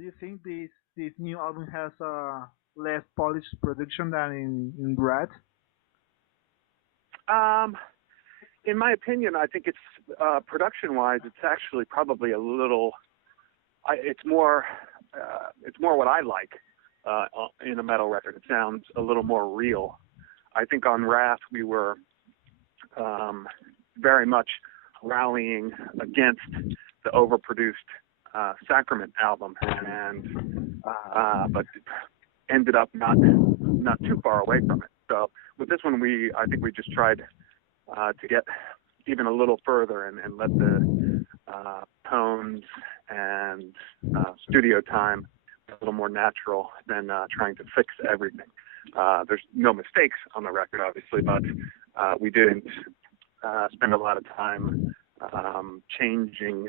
Do you think this new album has a less polished production than in Red? Um, in my opinion, I think it's production-wise, it's actually probably a little. It's more what I like in a metal record. It sounds a little more real. I think on Wrath we were very much rallying against the overproduced Sacrament album, and but ended up not too far away from it. So with this one, I think we just tried to get even a little further and let the tones and studio time be a little more natural than trying to fix everything. There's no mistakes on the record, obviously, but we didn't spend a lot of time changing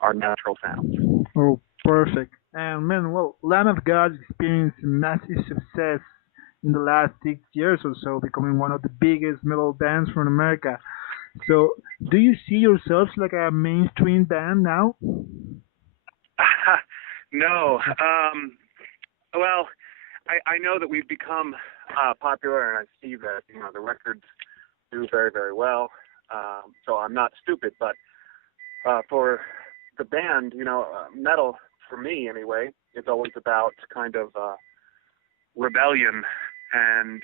our natural sounds. Oh, perfect. And man, well, Lamb of God experienced massive success in the last 6 years or so, becoming one of the biggest metal bands from America. So, do you see yourselves like a mainstream band now? No. Well, I know that we've become popular, and I see that the records do very, very well. So I'm not stupid, but for the band, metal for me anyway, is always about kind of rebellion and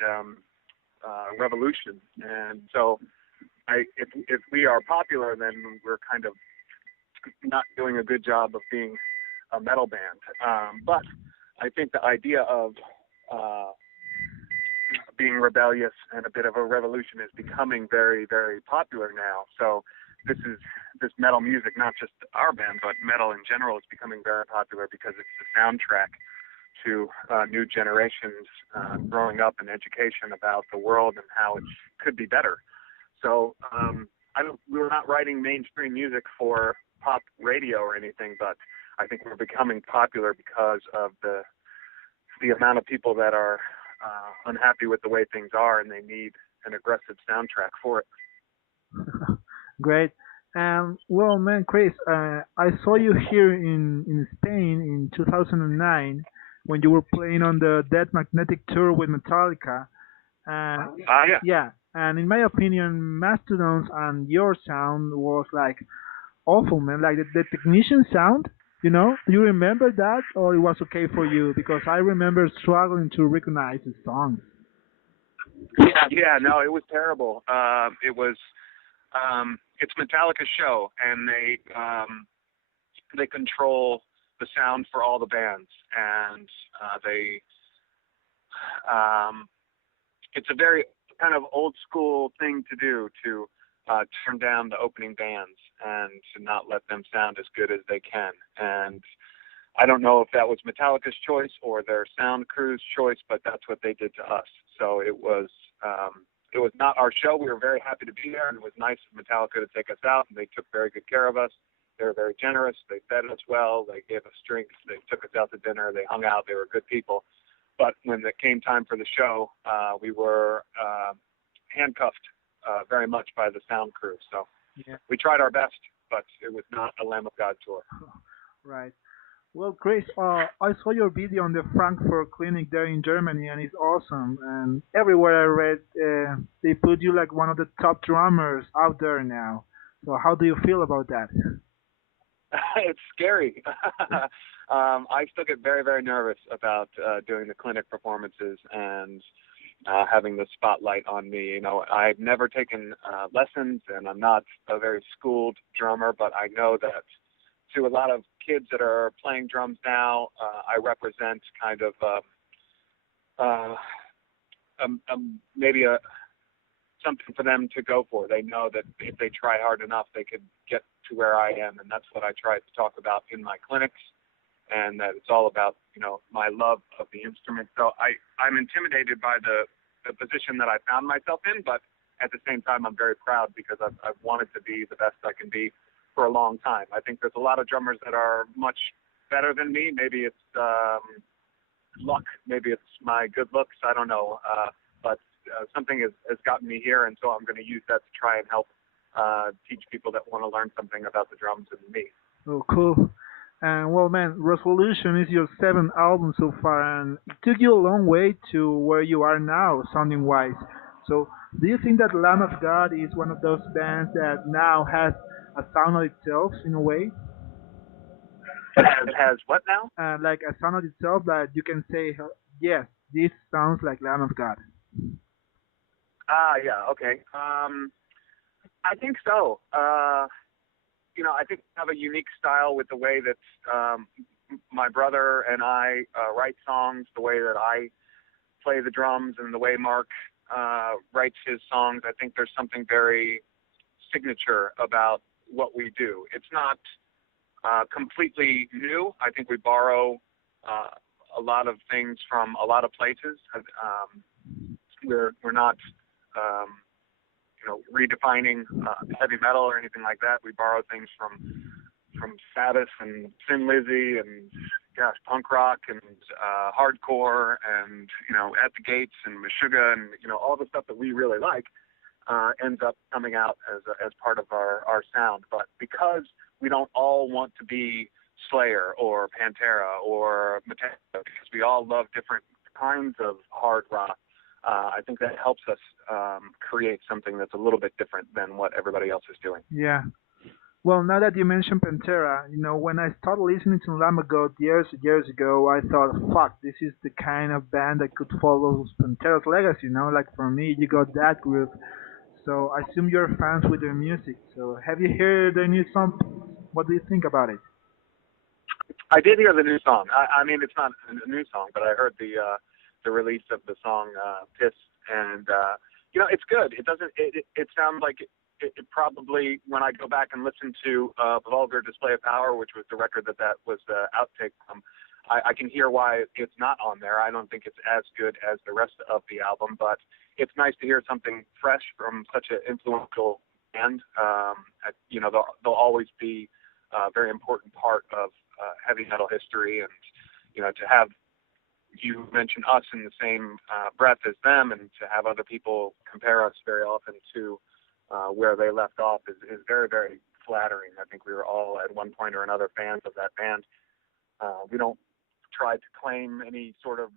revolution. And so, if we are popular, then we're kind of not doing a good job of being a metal band. But I think the idea of being rebellious and a bit of a revolution is becoming very, very popular now. So this metal music, not just our band, but metal in general, is becoming very popular because it's the soundtrack to new generations growing up in education about the world and how it could be better. So we're not writing mainstream music for pop radio or anything, but I think we're becoming popular because of the amount of people that are unhappy with the way things are, and they need an aggressive soundtrack for it. Great. Well, man, Chris, I saw you here in Spain in 2009 when you were playing on the Dead Magnetic tour with Metallica. Yeah. Yeah, and in my opinion, Mastodon's and your sound was like awful, man. Like the technician sound, do you remember that, or it was okay for you? Because I remember struggling to recognize the songs. Yeah, no, it was terrible. It was, it's Metallica's show, and they control the sound for all the bands, and it's a very kind of old school thing to do, to turn down the opening bands and to not let them sound as good as they can. And I don't know if that was Metallica's choice or their sound crew's choice, but that's what they did to us. So it was not our show. We were very happy to be there, and it was nice of Metallica to take us out, and they took very good care of us. They were very generous. They fed us well. They gave us drinks. They took us out to dinner. They hung out. They were good people. But when it came time for the show, we were handcuffed very much by the sound crew. So Yeah. we tried our best, but it was not a Lamb of God tour. Right. Well, Chris, I saw your video on the Frankfurt clinic there in Germany, and it's awesome. And everywhere I read, they put you like one of the top drummers out there now. So how do you feel about that? It's scary. I still get very, very nervous about doing the clinic performances and having the spotlight on me. I've never taken lessons, and I'm not a very schooled drummer, but I know that to a lot of kids that are playing drums now, I represent kind of maybe something for them to go for. They know that if they try hard enough, they could get to where I am, and that's what I try to talk about in my clinics, and that it's all about, my love of the instrument. So I'm intimidated by the position that I found myself in, but at the same time, I'm very proud because I've wanted to be the best I can be for a long time. I think there's a lot of drummers that are much better than me. Maybe it's luck. Maybe it's my good looks. I don't know. But something has gotten me here, and so I'm going to use that to try and help teach people that want to learn something about the drums and me. Oh, cool. And well, man, Resolution is your seventh album so far, and it took you a long way to where you are now, sounding wise. So, do you think that Lamb of God is one of those bands that now has a sound of itself in a way? Has what now? Like a sound of itself that you can say, yes, this sounds like Lamb of God. Ah, yeah, okay. I think so. I think I have a unique style with the way that my brother and I write songs, the way that I play the drums, and the way Mark writes his songs. I think there's something very signature about what we do. It's not completely new. I think we borrow uh, a lot of things from a lot of places. We're not um, redefining heavy metal or anything like that. We borrow things from Sabbath and Thin Lizzy and gosh, punk rock and hardcore and At the Gates and Meshuggah and all the stuff that we really like ends up coming out as part of our sound. But because we don't all want to be Slayer or Pantera or Metallica, because we all love different kinds of hard rock, I think that helps us create something that's a little bit different than what everybody else is doing. Yeah. Well, now that you mention Pantera, when I started listening to Lamb of God years ago, I thought, fuck, this is the kind of band that could follow Pantera's legacy, Like for me, you got that group. So I assume you're fans with their music. So have you heard their new song? What do you think about it? I did hear the new song. I mean, it's not a new song, but I heard the release of the song "Piss," and it's good. It doesn't. It sounds like it probably when I go back and listen to "Vulgar Display of Power," which was the record that was the outtake from. I can hear why it's not on there. I don't think it's as good as the rest of the album, but it's nice to hear something fresh from such an influential band. They'll always be a very important part of heavy metal history, and to have you mention us in the same breath as them, and to have other people compare us very often to where they left off is very, very flattering. I think we were all at one point or another fans of that band. We don't try to claim any sort of